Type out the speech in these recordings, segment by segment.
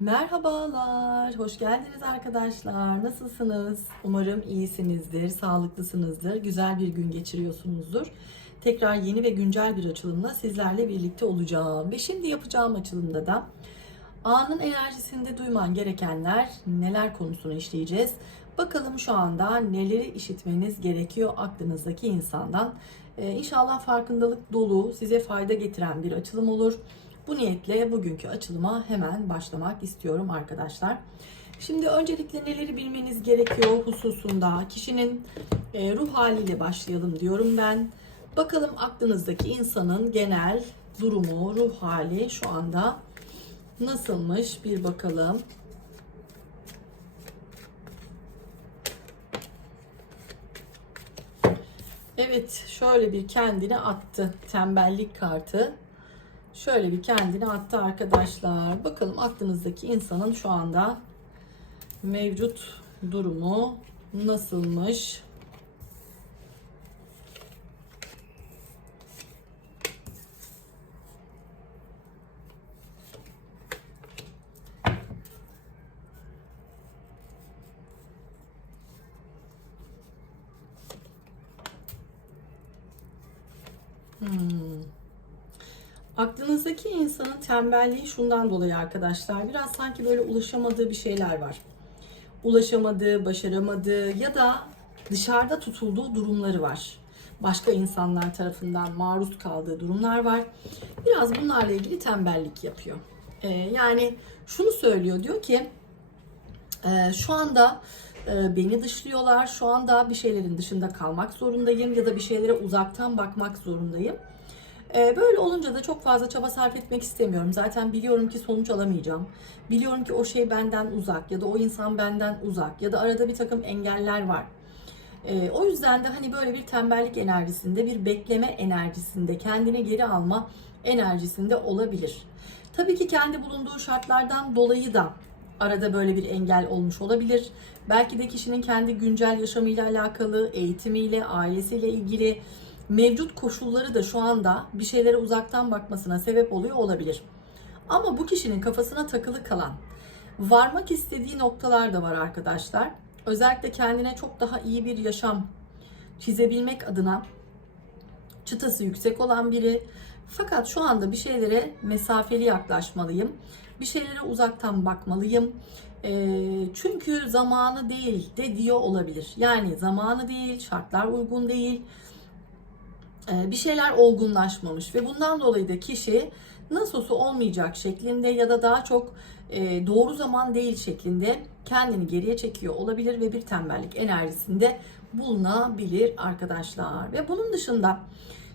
Merhabalar, hoş geldiniz arkadaşlar. Nasılsınız? Umarım iyisinizdir, sağlıklısınızdır, güzel bir gün geçiriyorsunuzdur. Tekrar yeni ve güncel bir açılımla sizlerle birlikte olacağım. Ve şimdi yapacağım açılımda da anın enerjisinde duyman gerekenler neler konusunu işleyeceğiz. Bakalım şu anda neleri işitmeniz gerekiyor aklınızdaki insandan. Ee, inşallah farkındalık dolu, size fayda getiren bir açılım olur. Bu niyetle bugünkü açılıma hemen başlamak istiyorum arkadaşlar. Şimdi öncelikle neleri bilmeniz gerekiyor hususunda kişinin e, ruh haliyle başlayalım diyorum ben. Bakalım aklınızdaki insanın genel durumu, ruh hali şu anda nasılmış bir bakalım. Evet, şöyle bir kendini attı. Tembellik kartı. Şöyle bir kendini attı arkadaşlar. Bakalım aklınızdaki insanın şu anda mevcut durumu nasılmış? Hmm. Aklınızdaki insanın tembelliği şundan dolayı arkadaşlar. Biraz sanki böyle ulaşamadığı bir şeyler var. Ulaşamadığı, başaramadığı ya da dışarıda tutulduğu durumları var. Başka insanlar tarafından maruz kaldığı durumlar var. Biraz bunlarla ilgili tembellik yapıyor. Ee, yani şunu söylüyor diyor ki e, şu anda e, beni dışlıyorlar. Şu anda bir şeylerin dışında kalmak zorundayım ya da bir şeylere uzaktan bakmak zorundayım. Ee, Böyle olunca da çok fazla çaba sarf etmek istemiyorum. Zaten biliyorum ki sonuç alamayacağım. Biliyorum ki o şey benden uzak ya da o insan benden uzak ya da arada bir takım engeller var. Ee, O yüzden de hani böyle bir tembellik enerjisinde, bir bekleme enerjisinde, kendini geri alma enerjisinde olabilir. Tabii ki kendi bulunduğu şartlardan dolayı da arada böyle bir engel olmuş olabilir. Belki de kişinin kendi güncel yaşamıyla alakalı, eğitimiyle, ailesiyle ilgili mevcut koşulları da şu anda bir şeylere uzaktan bakmasına sebep oluyor olabilir. Ama bu kişinin kafasına takılı kalan, varmak istediği noktalar da var arkadaşlar. Özellikle kendine çok daha iyi bir yaşam çizebilmek adına çıtası yüksek olan biri. Fakat şu anda bir şeylere mesafeli yaklaşmalıyım. Bir şeylere uzaktan bakmalıyım. Eee, çünkü zamanı değil de diyor olabilir. Yani zamanı değil, şartlar uygun değil e, bir şeyler olgunlaşmamış ve bundan dolayı da kişi nasılsa olmayacak şeklinde ya da daha çok e, doğru zaman değil şeklinde kendini geriye çekiyor olabilir ve bir tembellik enerjisinde bulunabilir arkadaşlar. Ve bunun dışında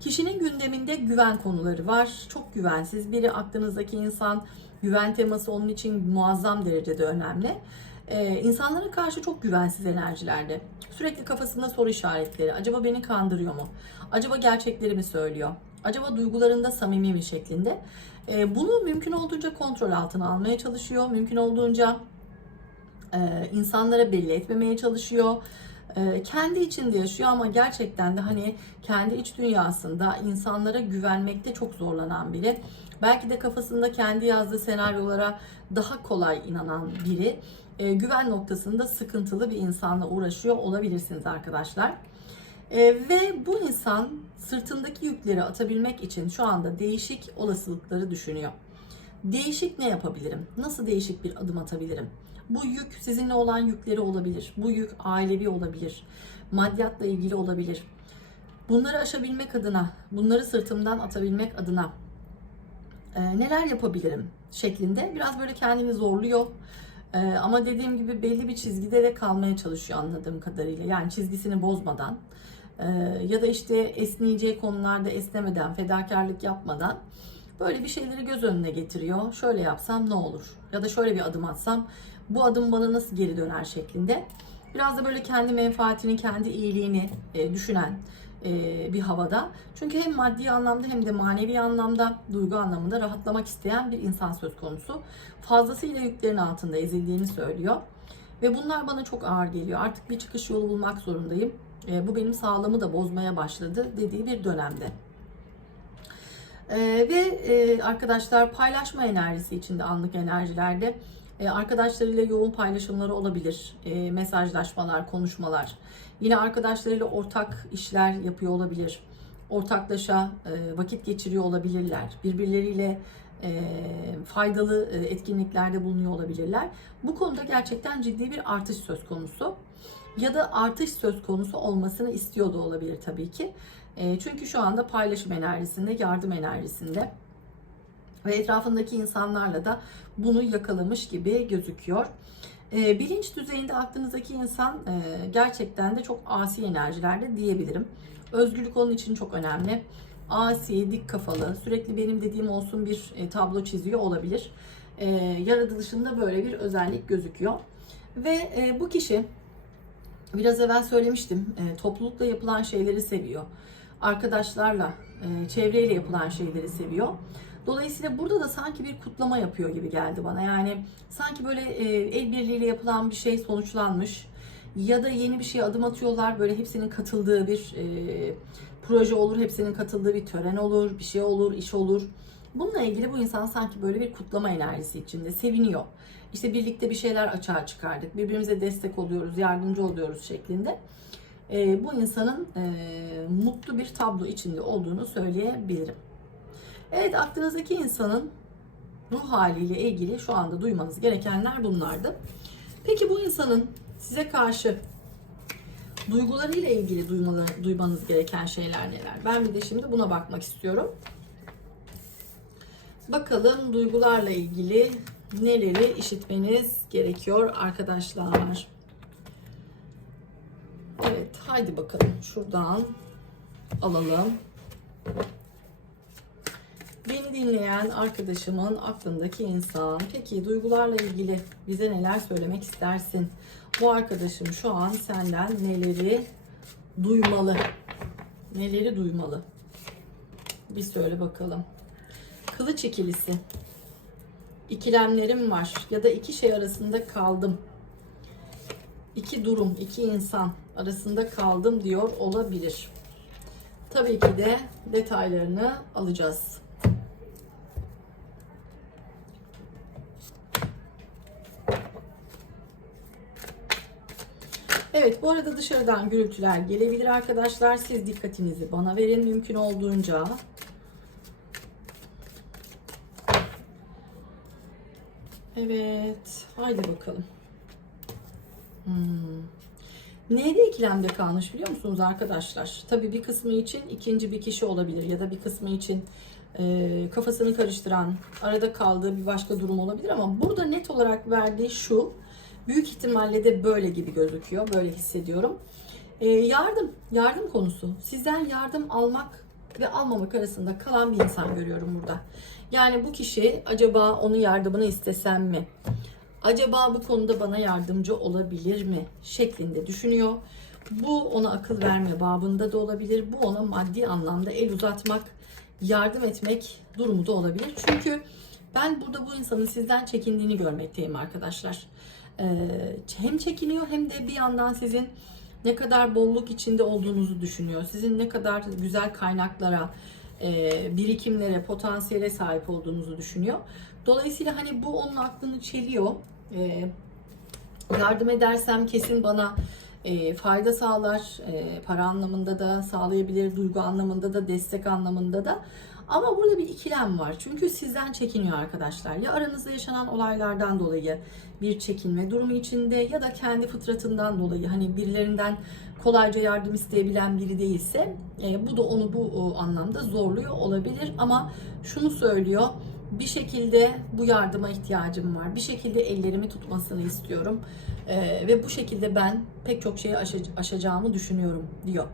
kişinin gündeminde güven konuları var. Çok güvensiz biri aklınızdaki insan güven teması onun için muazzam derecede önemli. Ee, insanlara karşı çok güvensiz enerjilerde. Sürekli kafasında soru işaretleri. Acaba beni kandırıyor mu? Acaba gerçekleri mi söylüyor? Acaba duygularında samimi mi şeklinde? Ee, bunu mümkün olduğunca kontrol altına almaya çalışıyor. Mümkün olduğunca e, insanlara belli etmemeye çalışıyor. E, kendi içinde yaşıyor ama gerçekten de hani kendi iç dünyasında insanlara güvenmekte çok zorlanan biri. Belki de kafasında kendi yazdığı senaryolara daha kolay inanan biri. E, güven noktasında sıkıntılı bir insanla uğraşıyor olabilirsiniz arkadaşlar. E, ve bu insan sırtındaki yükleri atabilmek için şu anda değişik olasılıkları düşünüyor. Değişik ne yapabilirim? Nasıl değişik bir adım atabilirim? Bu yük sizinle olan yükleri olabilir. Bu yük ailevi olabilir. Maddiyatla ilgili olabilir. Bunları aşabilmek adına, bunları sırtımdan atabilmek adına e, neler yapabilirim şeklinde biraz böyle kendini zorluyor. E, ama dediğim gibi belli bir çizgide de kalmaya çalışıyor anladığım kadarıyla. Yani çizgisini bozmadan e, ya da işte esneyeceği konularda esnemeden, fedakarlık yapmadan böyle bir şeyleri göz önüne getiriyor. Şöyle yapsam ne olur? Ya da şöyle bir adım atsam bu adım bana nasıl geri döner şeklinde. Biraz da böyle kendi menfaatini, kendi iyiliğini e, düşünen e, bir havada. Çünkü hem maddi anlamda hem de manevi anlamda, duygu anlamında rahatlamak isteyen bir insan söz konusu. Fazlasıyla yüklerin altında ezildiğini söylüyor. Ve bunlar bana çok ağır geliyor. Artık bir çıkış yolu bulmak zorundayım. E, bu benim sağlığımı da bozmaya başladı dediği bir dönemde. E, ve e, arkadaşlar paylaşma enerjisi içinde anlık enerjilerde E, arkadaşlarıyla yoğun paylaşımları olabilir. E, mesajlaşmalar, konuşmalar. Yine arkadaşlarıyla ortak işler yapıyor olabilir. Ortaklaşa e, vakit geçiriyor olabilirler. Birbirleriyle faydalı etkinliklerde bulunuyor olabilirler. Bu konuda gerçekten ciddi bir artış söz konusu. Ya da artış söz konusu olmasını istiyor da olabilir tabii ki. Çünkü şu anda paylaşım enerjisinde, yardım enerjisinde ve etrafındaki insanlarla da bunu yakalamış gibi gözüküyor. E, bilinç düzeyinde aklınızdaki insan e, gerçekten de çok asi enerjilerde diyebilirim. Özgürlük onun için çok önemli. Asi, dik kafalı, sürekli benim dediğim olsun bir e, tablo çiziyor olabilir. E, yaratılışında böyle bir özellik gözüküyor. Ve e, bu kişi biraz evvel söylemiştim e, toplulukla yapılan şeyleri seviyor. Arkadaşlarla, çevreyle yapılan şeyleri seviyor. Dolayısıyla burada da sanki bir kutlama yapıyor gibi geldi bana. Yani sanki böyle e, el birliğiyle yapılan bir şey sonuçlanmış ya da yeni bir şeye adım atıyorlar. Böyle hepsinin katıldığı bir e, proje olur, hepsinin katıldığı bir tören olur, bir şey olur, iş olur. Bununla ilgili bu insan sanki böyle bir kutlama enerjisi içinde seviniyor. İşte birlikte bir şeyler açığa çıkardık, birbirimize destek oluyoruz, yardımcı oluyoruz şeklinde. E, bu insanın e, mutlu bir tablo içinde olduğunu söyleyebilirim. Evet aklınızdaki insanın ruh haliyle ilgili şu anda duymanız gerekenler bunlardı. Peki bu insanın size karşı duygularıyla ilgili duymalı, duymanız gereken şeyler neler? Ben bir de şimdi buna bakmak istiyorum. Bakalım duygularla ilgili neleri işitmeniz gerekiyor arkadaşlar. Evet haydi bakalım şuradan alalım. Beni dinleyen arkadaşımın aklındaki insan. Peki duygularla ilgili bize neler söylemek istersin? Bu arkadaşım şu an senden neleri duymalı? Neleri duymalı? Bir söyle bakalım. Kılıç ikilisi. İkilemlerim var ya da iki şey arasında kaldım. İki durum, iki insan arasında kaldım diyor olabilir. Tabii ki de detaylarını alacağız. Evet bu arada dışarıdan gürültüler gelebilir arkadaşlar. Siz dikkatinizi bana verin mümkün olduğunca. Evet. Haydi bakalım. Hmm. Neyde ikilemde kalmış biliyor musunuz arkadaşlar? Tabii bir kısmı için ikinci bir kişi olabilir ya da bir kısmı için e, kafasını karıştıran, arada kaldığı bir başka durum olabilir ama burada net olarak verdiği şu. Büyük ihtimalle de böyle gibi gözüküyor. Böyle hissediyorum. E, yardım, yardım konusu. Sizden yardım almak ve almamak arasında kalan bir insan görüyorum burada. Yani bu kişi acaba onun yardımını istesem mi? Acaba bu konuda bana yardımcı olabilir mi? şeklinde düşünüyor. Bu ona akıl verme babında da olabilir. Bu ona maddi anlamda el uzatmak, yardım etmek durumu da olabilir. Çünkü ben burada bu insanın sizden çekindiğini görmekteyim arkadaşlar. Hem çekiniyor hem de bir yandan sizin ne kadar bolluk içinde olduğunuzu düşünüyor. Sizin ne kadar güzel kaynaklara, e, birikimlere, potansiyele sahip olduğunuzu düşünüyor. Dolayısıyla hani bu onun aklını çeliyor. E, yardım edersem kesin bana e, fayda sağlar. para anlamında da sağlayabilir, duygu anlamında da, destek anlamında da. Ama burada bir ikilem var. Çünkü sizden çekiniyor arkadaşlar. Ya aranızda yaşanan olaylardan dolayı bir çekinme durumu içinde ya da kendi fıtratından dolayı hani birilerinden kolayca yardım isteyebilen biri değilse e, bu da onu bu o, anlamda zorluyor olabilir ama şunu söylüyor bir şekilde bu yardıma ihtiyacım var. Bir şekilde ellerimi tutmasını istiyorum. Ee, ve bu şekilde ben pek çok şeyi aşacağımı düşünüyorum diyor.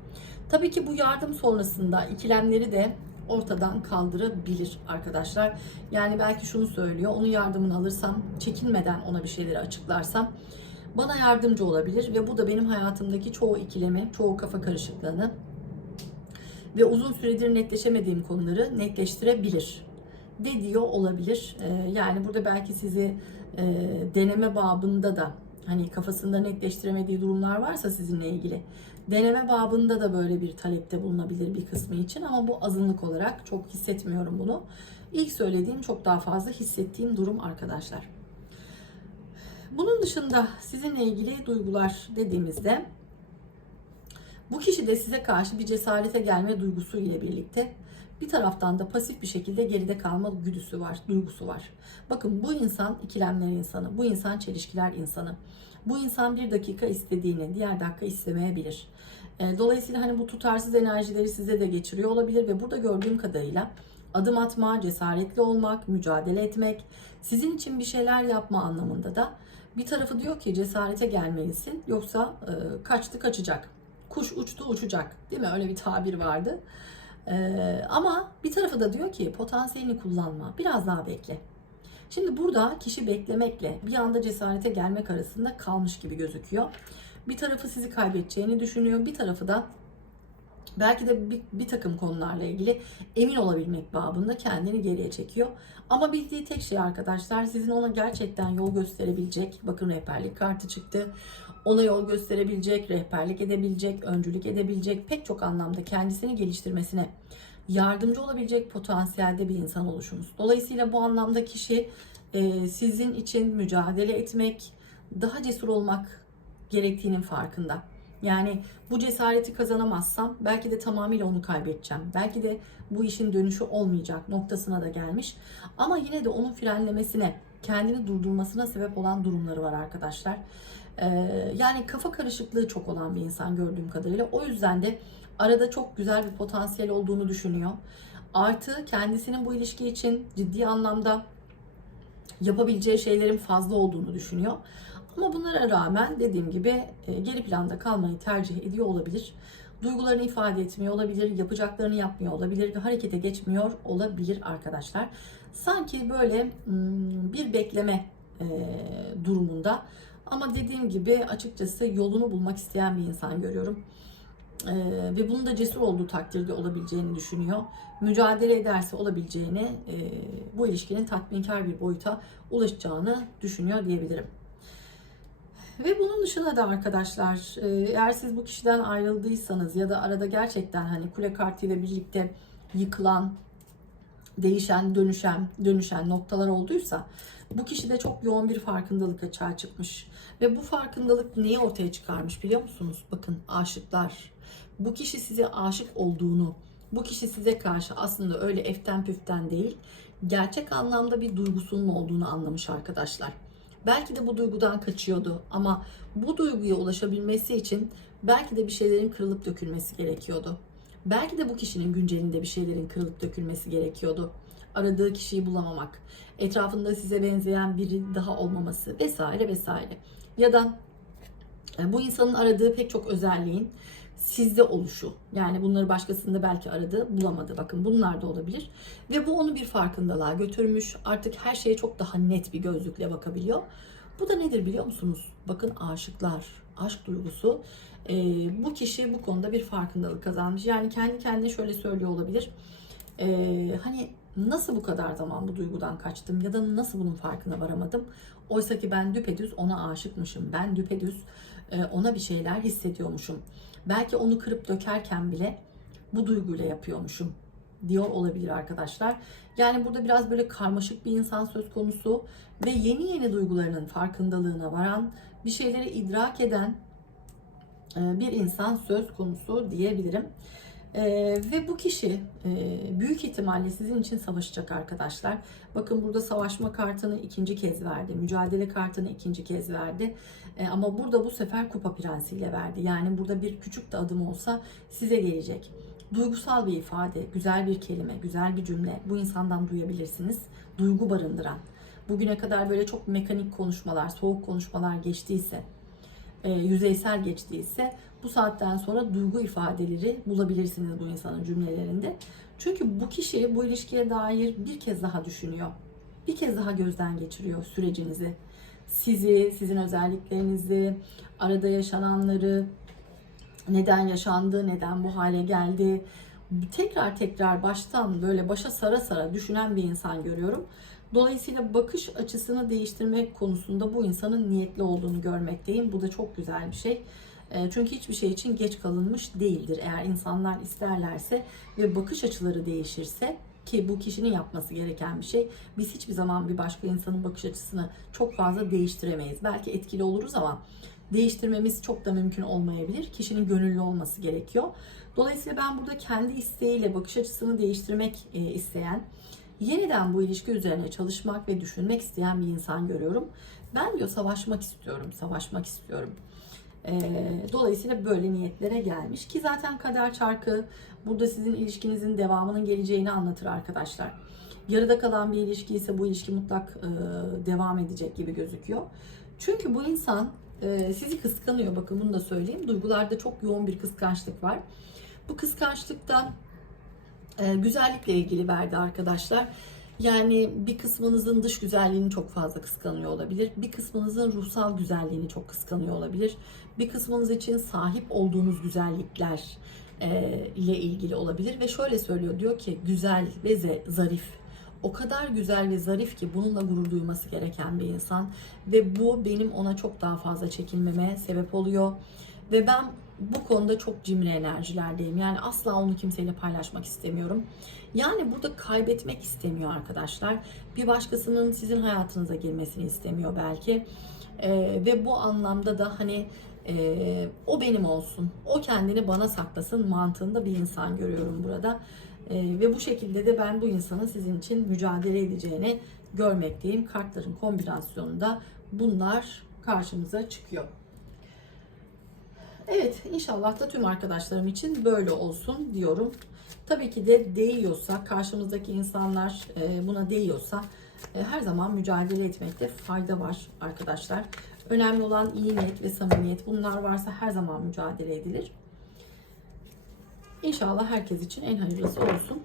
Tabii ki bu yardım sonrasında ikilemleri de ortadan kaldırabilir arkadaşlar. Yani belki şunu söylüyor. Onun yardımını alırsam, çekinmeden ona bir şeyleri açıklarsam bana yardımcı olabilir ve bu da benim hayatımdaki çoğu ikilemi, çoğu kafa karışıklığını ve uzun süredir netleşemediğim konuları netleştirebilir de diyor olabilir. Ee, yani burada belki sizi e, deneme babında da hani kafasında netleştiremediği durumlar varsa sizinle ilgili deneme babında da böyle bir talepte bulunabilir bir kısmı için ama bu azınlık olarak çok hissetmiyorum bunu. İlk söylediğim çok daha fazla hissettiğim durum arkadaşlar. Bunun dışında sizinle ilgili duygular dediğimizde bu kişi de size karşı bir cesarete gelme duygusu ile birlikte bir taraftan da pasif bir şekilde geride kalma güdüsü var, duygusu var. Bakın bu insan ikilemler insanı, bu insan çelişkiler insanı. Bu insan bir dakika istediğini diğer dakika istemeyebilir. E, Dolayısıyla hani bu tutarsız enerjileri size de geçiriyor olabilir ve burada gördüğüm kadarıyla adım atma, cesaretli olmak, mücadele etmek, sizin için bir şeyler yapma anlamında da bir tarafı diyor ki cesarete gelmelisin yoksa e, kaçtı kaçacak. Kuş uçtu uçacak değil mi? Öyle bir tabir vardı. E, ama bir tarafı da diyor ki potansiyelini kullanma. Biraz daha bekle. Şimdi burada kişi beklemekle bir anda cesarete gelmek arasında kalmış gibi gözüküyor. Bir tarafı sizi kaybedeceğini düşünüyor. Bir tarafı da belki de bir, bir takım konularla ilgili emin olabilmek babında kendini geriye çekiyor. Ama bildiği tek şey arkadaşlar sizin ona gerçekten yol gösterebilecek. Bakın rehberlik kartı çıktı. Ona yol gösterebilecek, rehberlik edebilecek, öncülük edebilecek pek çok anlamda kendisini geliştirmesine yardımcı olabilecek potansiyelde bir insan oluşunuz. Dolayısıyla bu anlamda kişi e, sizin için mücadele etmek, daha cesur olmak gerektiğinin farkında. Yani bu cesareti kazanamazsam belki de tamamıyla onu kaybedeceğim. Belki de bu işin dönüşü olmayacak noktasına da gelmiş. Ama yine de onun frenlemesine, kendini durdurmasına sebep olan durumları var arkadaşlar. Ee, yani kafa karışıklığı çok olan bir insan gördüğüm kadarıyla. O yüzden de arada çok güzel bir potansiyel olduğunu düşünüyor. Artı kendisinin bu ilişki için ciddi anlamda yapabileceği şeylerin fazla olduğunu düşünüyor. Ama bunlara rağmen dediğim gibi e, geri planda kalmayı tercih ediyor olabilir. Duygularını ifade etmiyor olabilir, yapacaklarını yapmıyor olabilir harekete geçmiyor olabilir arkadaşlar. Sanki böyle hmm, bir bekleme e, durumunda ama dediğim gibi açıkçası yolunu bulmak isteyen bir insan görüyorum. Ee, ve bunun da cesur olduğu takdirde olabileceğini düşünüyor. Mücadele ederse olabileceğini, e, bu ilişkinin tatminkar bir boyuta ulaşacağını düşünüyor diyebilirim. Ve bunun dışında da arkadaşlar e, eğer siz bu kişiden ayrıldıysanız ya da arada gerçekten hani kule kartıyla birlikte yıkılan, değişen, dönüşen, dönüşen noktalar olduysa bu kişide çok yoğun bir farkındalık açığa çıkmış. Ve bu farkındalık neyi ortaya çıkarmış biliyor musunuz? Bakın aşıklar. Bu kişi size aşık olduğunu, bu kişi size karşı aslında öyle eften püften değil, gerçek anlamda bir duygusunun olduğunu anlamış arkadaşlar. Belki de bu duygudan kaçıyordu ama bu duyguya ulaşabilmesi için belki de bir şeylerin kırılıp dökülmesi gerekiyordu. Belki de bu kişinin güncelinde bir şeylerin kırılıp dökülmesi gerekiyordu. Aradığı kişiyi bulamamak, etrafında size benzeyen biri daha olmaması vesaire vesaire. Ya da e, bu insanın aradığı pek çok özelliğin sizde oluşu. Yani bunları başkasında belki aradı, bulamadı. Bakın bunlar da olabilir. Ve bu onu bir farkındalığa götürmüş. Artık her şeye çok daha net bir gözlükle bakabiliyor. Bu da nedir biliyor musunuz? Bakın aşıklar, aşk duygusu. Ee, bu kişi bu konuda bir farkındalık kazanmış. Yani kendi kendine şöyle söylüyor olabilir. Ee, hani nasıl bu kadar zaman bu duygudan kaçtım ya da nasıl bunun farkına varamadım? Oysa ki ben düpedüz ona aşıkmışım. Ben düpedüz e, ona bir şeyler hissediyormuşum. Belki onu kırıp dökerken bile bu duyguyla yapıyormuşum diyor olabilir arkadaşlar. Yani burada biraz böyle karmaşık bir insan söz konusu ve yeni yeni duygularının farkındalığına varan, bir şeyleri idrak eden e, bir insan söz konusu diyebilirim. Ee, ve bu kişi e, büyük ihtimalle sizin için savaşacak arkadaşlar. Bakın burada savaşma kartını ikinci kez verdi. Mücadele kartını ikinci kez verdi. E, ama burada bu sefer kupa prensiyle verdi. Yani burada bir küçük de adım olsa size gelecek. Duygusal bir ifade, güzel bir kelime, güzel bir cümle bu insandan duyabilirsiniz. Duygu barındıran. Bugüne kadar böyle çok mekanik konuşmalar, soğuk konuşmalar geçtiyse, e, yüzeysel geçtiyse bu saatten sonra duygu ifadeleri bulabilirsiniz bu insanın cümlelerinde. Çünkü bu kişi bu ilişkiye dair bir kez daha düşünüyor. Bir kez daha gözden geçiriyor sürecinizi. Sizi, sizin özelliklerinizi, arada yaşananları, neden yaşandı, neden bu hale geldi. Tekrar tekrar baştan böyle başa sara sara düşünen bir insan görüyorum. Dolayısıyla bakış açısını değiştirmek konusunda bu insanın niyetli olduğunu görmekteyim. Bu da çok güzel bir şey. E, çünkü hiçbir şey için geç kalınmış değildir. Eğer insanlar isterlerse ve bakış açıları değişirse ki bu kişinin yapması gereken bir şey. Biz hiçbir zaman bir başka insanın bakış açısını çok fazla değiştiremeyiz. Belki etkili oluruz ama değiştirmemiz çok da mümkün olmayabilir. Kişinin gönüllü olması gerekiyor. Dolayısıyla ben burada kendi isteğiyle bakış açısını değiştirmek e, isteyen, yeniden bu ilişki üzerine çalışmak ve düşünmek isteyen bir insan görüyorum. Ben diyor savaşmak istiyorum, savaşmak istiyorum. E, dolayısıyla böyle niyetlere gelmiş ki zaten kader çarkı burada sizin ilişkinizin devamının geleceğini anlatır arkadaşlar. Yarıda kalan bir ilişki ise bu ilişki mutlak e, devam edecek gibi gözüküyor. Çünkü bu insan e, sizi kıskanıyor. Bakın bunu da söyleyeyim. Duygularda çok yoğun bir kıskançlık var. Bu kıskançlıktan e, güzellikle ilgili verdi arkadaşlar. Yani bir kısmınızın dış güzelliğini çok fazla kıskanıyor olabilir. Bir kısmınızın ruhsal güzelliğini çok kıskanıyor olabilir. Bir kısmınız için sahip olduğunuz güzellikler e, ile ilgili olabilir. Ve şöyle söylüyor diyor ki güzel ve zarif. O kadar güzel ve zarif ki bununla gurur duyması gereken bir insan. Ve bu benim ona çok daha fazla çekinmeme sebep oluyor. Ve ben bu konuda çok cimri enerjilerdeyim. Yani asla onu kimseyle paylaşmak istemiyorum. Yani burada kaybetmek istemiyor arkadaşlar. Bir başkasının sizin hayatınıza girmesini istemiyor belki. Ee, ve bu anlamda da hani e, o benim olsun, o kendini bana saklasın mantığında bir insan görüyorum burada. Ee, ve bu şekilde de ben bu insanın sizin için mücadele edeceğini görmekteyim. Kartların kombinasyonunda bunlar karşımıza çıkıyor. Evet inşallah da tüm arkadaşlarım için böyle olsun diyorum. Tabii ki de değiyorsa karşımızdaki insanlar e, buna değiyorsa e, her zaman mücadele etmekte fayda var arkadaşlar. Önemli olan iyi niyet ve samimiyet. Bunlar varsa her zaman mücadele edilir. İnşallah herkes için en hayırlısı olsun.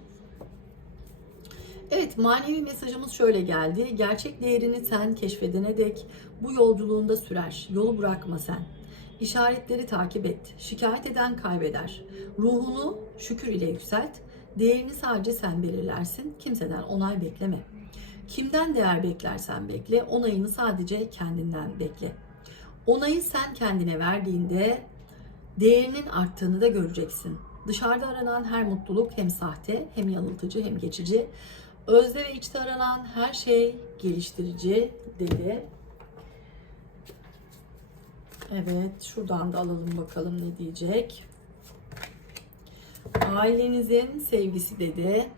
Evet manevi mesajımız şöyle geldi. Gerçek değerini sen keşfedene dek bu yolculuğunda sürer. Yolu bırakma sen. İşaretleri takip et. Şikayet eden kaybeder. Ruhunu şükür ile yükselt. Değerini sadece sen belirlersin. Kimseden onay bekleme. Kimden değer beklersen bekle. Onayını sadece kendinden bekle. Onayı sen kendine verdiğinde değerinin arttığını da göreceksin. Dışarıda aranan her mutluluk hem sahte, hem yanıltıcı, hem geçici. Özde ve içte aranan her şey geliştirici dedi. Evet, şuradan da alalım bakalım ne diyecek. Ailenizin sevgisi dedi.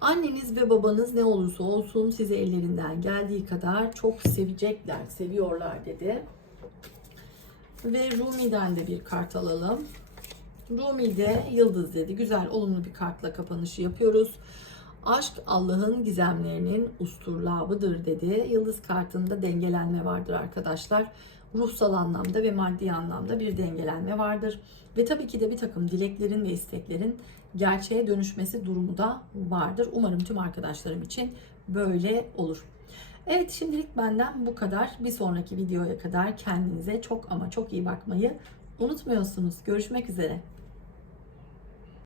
Anneniz ve babanız ne olursa olsun sizi ellerinden geldiği kadar çok sevecekler, seviyorlar dedi. Ve Rumi'den de bir kart alalım. Rumi de yıldız dedi. Güzel, olumlu bir kartla kapanışı yapıyoruz. Aşk Allah'ın gizemlerinin usturlabıdır dedi. Yıldız kartında dengelenme vardır arkadaşlar. Ruhsal anlamda ve maddi anlamda bir dengelenme vardır. Ve tabii ki de bir takım dileklerin ve isteklerin gerçeğe dönüşmesi durumu da vardır. Umarım tüm arkadaşlarım için böyle olur. Evet şimdilik benden bu kadar. Bir sonraki videoya kadar kendinize çok ama çok iyi bakmayı unutmuyorsunuz. Görüşmek üzere.